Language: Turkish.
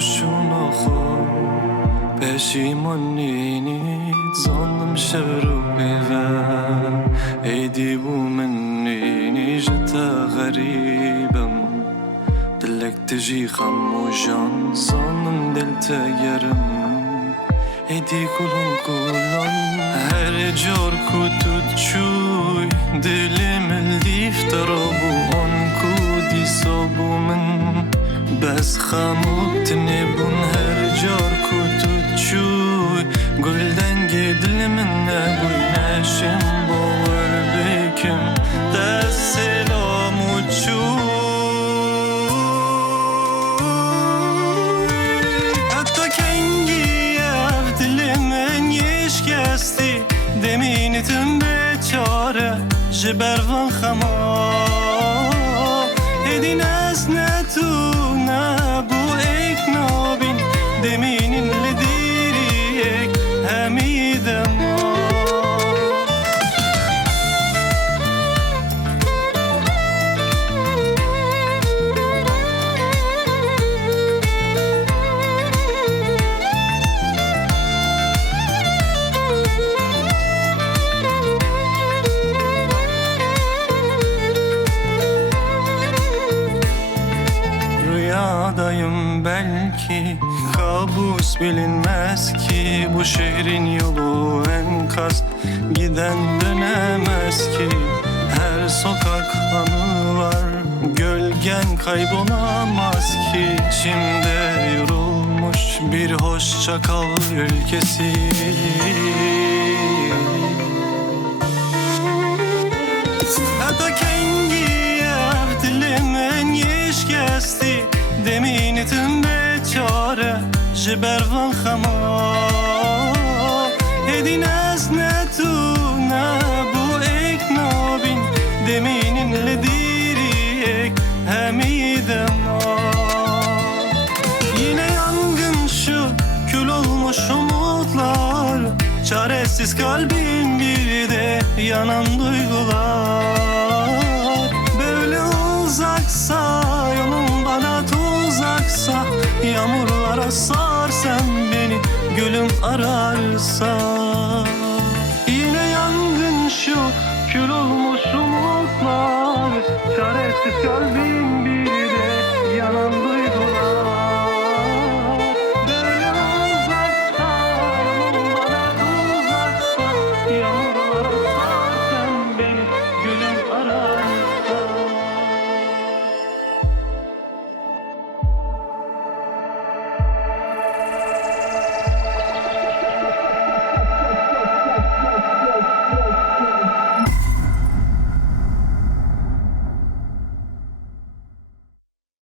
شون خو پشیمونینی ظنم شبرو بیوه ایدی بو منینی جتا غریبم دلك تجي خموشان ظنم دلتا يرم ایدی کلون her جور كتو تشوي دلم اللي افتربو انكو دي صابو من بس خاموتني بون her جور كتو تشوي قلدن جدل من ابوي ناشم باور بكم دست سلام وتشوي حتى كنجي يفدل من يشكستي دمينتم بچاره جبر و خما هدين اسنتونا بو ايك نابين دمينين لديريك هميدما Rüyadayım belki, kabus bilinmez ki. Bu şehrin yolu enkaz, giden dönemez ki. Her sokak anılar, gölgen kaybolamaz ki. İçimde yorulmuş bir hoşça kal ülkesi. Hatta kendi evdilimin yeşkesti دمينتم بچاره جبر و خما هدين اسنتونا بو ايك نابين دمينين لديريك هميدema Yine yangın şu kül olmuş umutlar çaresiz kalbin bir de yanan duygular böyle uzaksa yolun bana tuzaksa yağmurlara sar sen beni gülüm ararsa Yine yangın şu kül olmuş umutlar çaresiz kalbim